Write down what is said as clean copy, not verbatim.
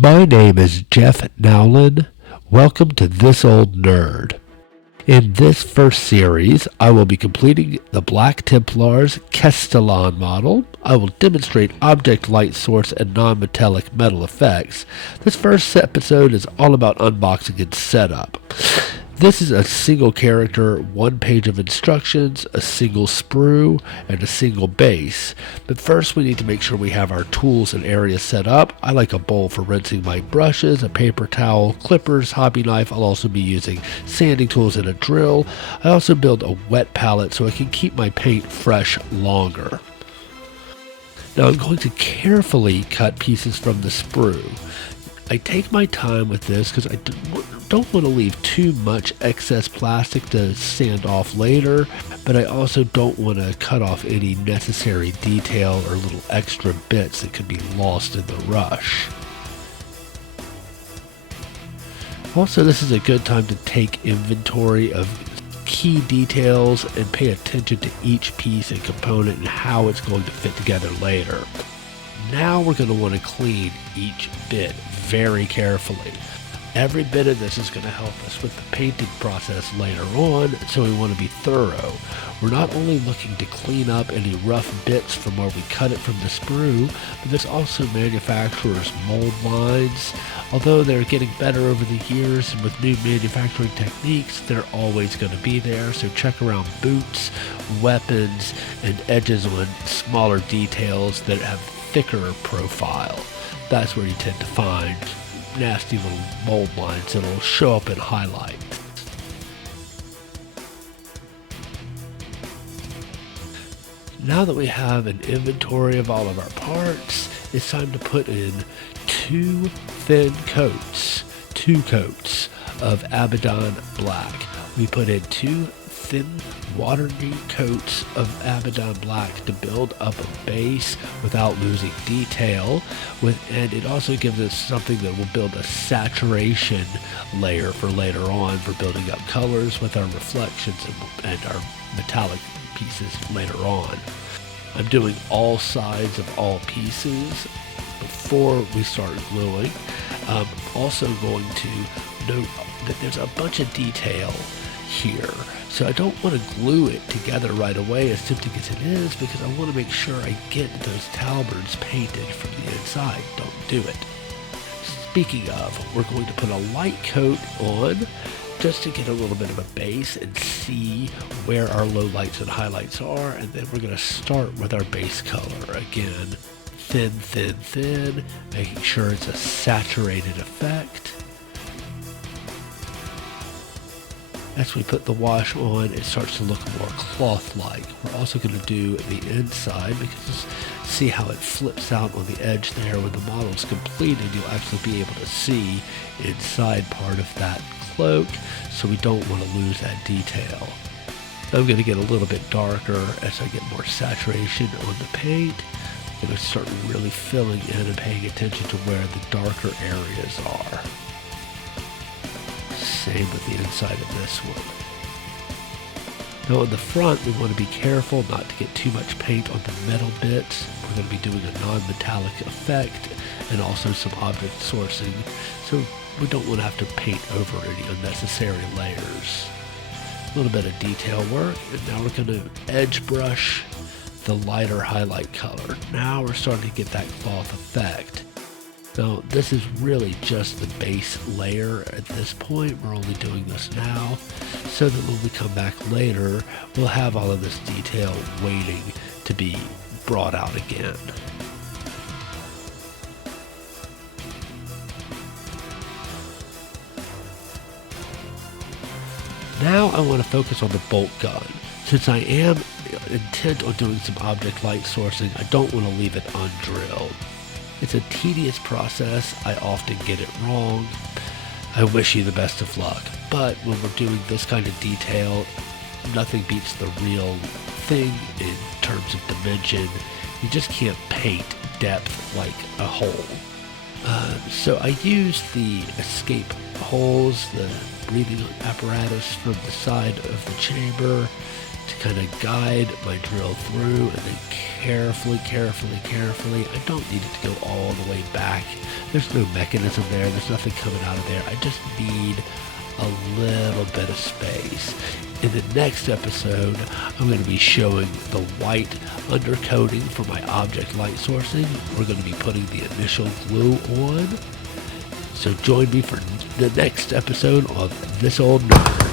My name is Jeff Nowlin. Welcome to This Old Nerd. In this first series, I will be completing the Black Templars Castellan model. I will demonstrate object light source and non-metallic metal effects. This first episode is all about unboxing and setup. This is a single character, one page of instructions, a single sprue, and a single base. But first we need to make sure we have our tools and areas set up. I like a bowl for rinsing my brushes, a paper towel, clippers, hobby knife. I'll also be using sanding tools and a drill. I also build a wet palette so I can keep my paint fresh longer. Now I'm going to carefully cut pieces from the sprue. I take my time with this because I don't want to leave too much excess plastic to sand off later, but I also don't want to cut off any necessary detail or little extra bits that could be lost in the rush. Also, this is a good time to take inventory of key details and pay attention to each piece and component and how it's going to fit together later. Now we're going to want to clean each bit very carefully. Every bit of this is going to help us with the painting process later on, so we want to be thorough. We're not only looking to clean up any rough bits from where we cut it from the sprue, but there's also manufacturers' mold lines. Although they're getting better over the years and with new manufacturing techniques, they're always going to be there, so check around boots, weapons, and edges on smaller details that have thicker profile. That's where you tend to find nasty little mold lines that'll show up in highlights. Now that we have an inventory of all of our parts, it's time to put in two coats of Abaddon Black. We put in two thin watery coats of Abaddon Black to build up a base without losing detail, and it also gives us something that will build a saturation layer for later on for building up colors with our reflections and our metallic pieces later on. I'm doing all sides of all pieces before we start gluing. I'm also going to note that there's a bunch of detail here, so I don't want to glue it together right away as tempting as it is, because I want to make sure I get those talbards painted from the inside. Don't do it. Speaking of, we're going to put a light coat on just to get a little bit of a base and see where our low lights and highlights are, and then we're going to start with our base color. Again, thin, making sure it's a saturated effect. As we put the wash on, it starts to look more cloth-like. We're also going to do the inside, because see how it flips out on the edge there. When the model is completed, you'll actually be able to see inside part of that cloak, so we don't want to lose that detail. I'm going to get a little bit darker as I get more saturation on the paint. I'm going to start really filling in and paying attention to where the darker areas are. Same with the inside of this one. Now on the front, we want to be careful not to get too much paint on the metal bits. We're going to be doing a non-metallic effect and also some object sourcing, so we don't want to have to paint over any unnecessary layers. A little bit of detail work, and now we're going to edge brush the lighter highlight color. Now we're starting to get that cloth effect. Now, this is really just the base layer at this point. We're only doing this now, so that when we come back later, we'll have all of this detail waiting to be brought out again. Now I want to focus on the bolt gun. Since I am intent on doing some object light sourcing, I don't want to leave it undrilled. It's a tedious process. I often get it wrong. I wish you the best of luck. But when we're doing this kind of detail, nothing beats the real thing in terms of dimension. You just can't paint depth like a hole. So I use the escape holes, the breathing apparatus from the side of the chamber to kind of guide my drill through, and then carefully, I don't need it to go all the way back. There's no mechanism there. There's nothing coming out of there. I just need a little bit of space. In the next episode, I'm going to be showing the white undercoating for my object light sourcing. We're going to be putting the initial glue on. So join me for the next episode of This Old Nerd.